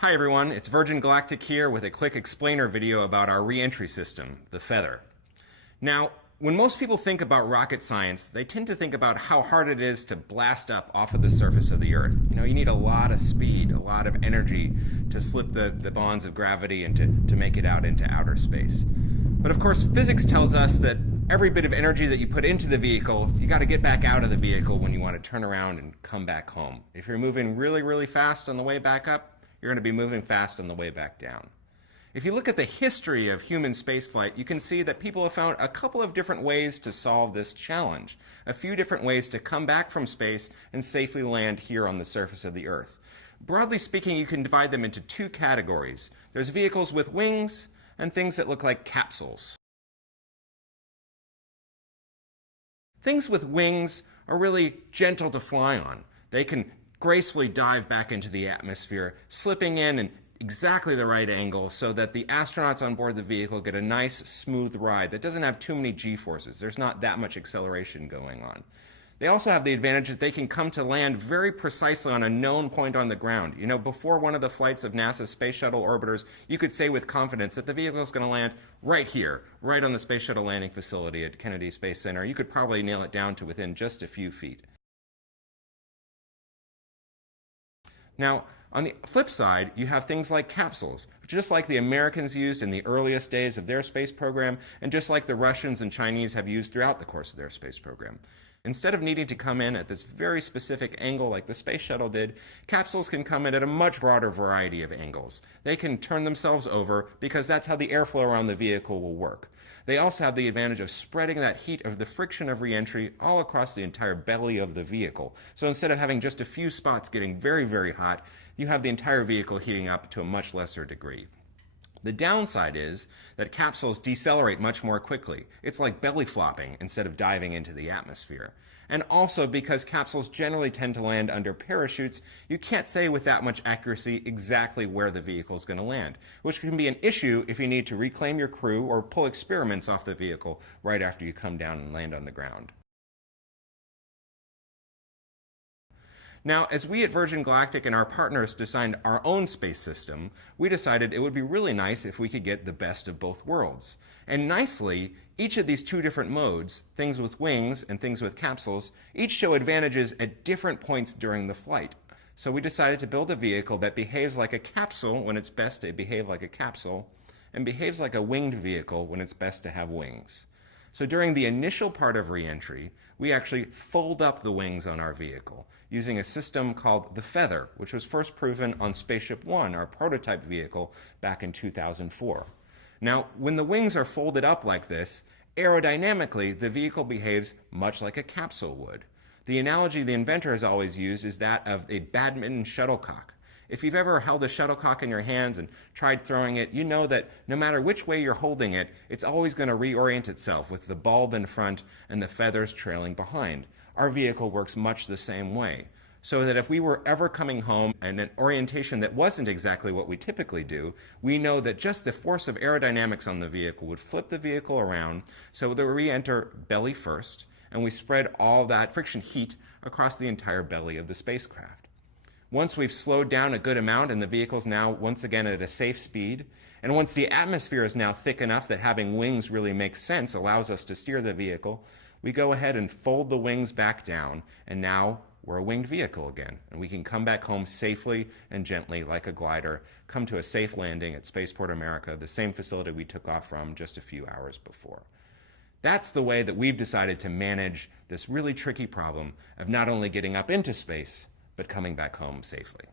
Hi everyone, it's Virgin Galactic here with a quick explainer video about our reentry system, the Feather. Now, when most people think about rocket science, they tend to think about how hard it is to blast up off of the surface of the Earth. You need a lot of speed, a lot of energy to slip the bonds of gravity and to make it out into outer space. But of course, physics tells us that every bit of energy that you put into the vehicle, you got to get back out of the vehicle when you want to turn around and come back home. If you're moving really, really fast on the way back up, you're going to be moving fast on the way back down. If you look at the history of human spaceflight, you can see that people have found a couple of different ways to solve this challenge. A few different ways to come back from space and safely land here on the surface of the Earth. Broadly speaking, you can divide them into two categories. There's vehicles with wings and things that look like capsules. Things with wings are really gentle to fly on. They can gracefully dive back into the atmosphere, slipping in exactly the right angle so that the astronauts on board the vehicle get a nice, smooth ride that doesn't have too many G-forces. There's not that much acceleration going on. They also have the advantage that they can come to land very precisely on a known point on the ground. Before one of the flights of NASA's space shuttle orbiters, you could say with confidence that the vehicle is going to land right here, right on the Space Shuttle landing facility at Kennedy Space Center. You could probably nail it down to within just a few feet. Now, on the flip side, you have things like capsules, just like the Americans used in the earliest days of their space program, and just like the Russians and Chinese have used throughout the course of their space program. Instead of needing to come in at this very specific angle like the space shuttle did, capsules can come in at a much broader variety of angles. They can turn themselves over because that's how the airflow around the vehicle will work. They also have the advantage of spreading that heat of the friction of reentry all across the entire belly of the vehicle. So instead of having just a few spots getting very, very hot, you have the entire vehicle heating up to a much lesser degree. The downside is that capsules decelerate much more quickly. It's like belly flopping instead of diving into the atmosphere. And also because capsules generally tend to land under parachutes, you can't say with that much accuracy exactly where the vehicle is going to land, which can be an issue if you need to reclaim your crew or pull experiments off the vehicle right after you come down and land on the ground. Now, as we at Virgin Galactic and our partners designed our own space system, we decided it would be really nice if we could get the best of both worlds. And nicely, each of these two different modes, things with wings and things with capsules, each show advantages at different points during the flight. So we decided to build a vehicle that behaves like a capsule when it's best to behave like a capsule, and behaves like a winged vehicle when it's best to have wings. So during the initial part of reentry, we actually fold up the wings on our vehicle using a system called the Feather, which was first proven on SpaceShipOne, our prototype vehicle, back in 2004. Now, when the wings are folded up like this, aerodynamically, the vehicle behaves much like a capsule would. The analogy the inventor has always used is that of a badminton shuttlecock. If you've ever held a shuttlecock in your hands and tried throwing it, you know that no matter which way you're holding it, it's always going to reorient itself with the bulb in front and the feathers trailing behind. Our vehicle works much the same way. So that if we were ever coming home in an orientation that wasn't exactly what we typically do, we know that just the force of aerodynamics on the vehicle would flip the vehicle around so that we re-enter belly first, and we spread all that friction heat across the entire belly of the spacecraft. Once we've slowed down a good amount and the vehicle's now once again at a safe speed, and once the atmosphere is now thick enough that having wings really makes sense, allows us to steer the vehicle, we go ahead and fold the wings back down, and now we're a winged vehicle again, and we can come back home safely and gently like a glider, come to a safe landing at Spaceport America, the same facility we took off from just a few hours before. That's the way that we've decided to manage this really tricky problem of not only getting up into space, but coming back home safely.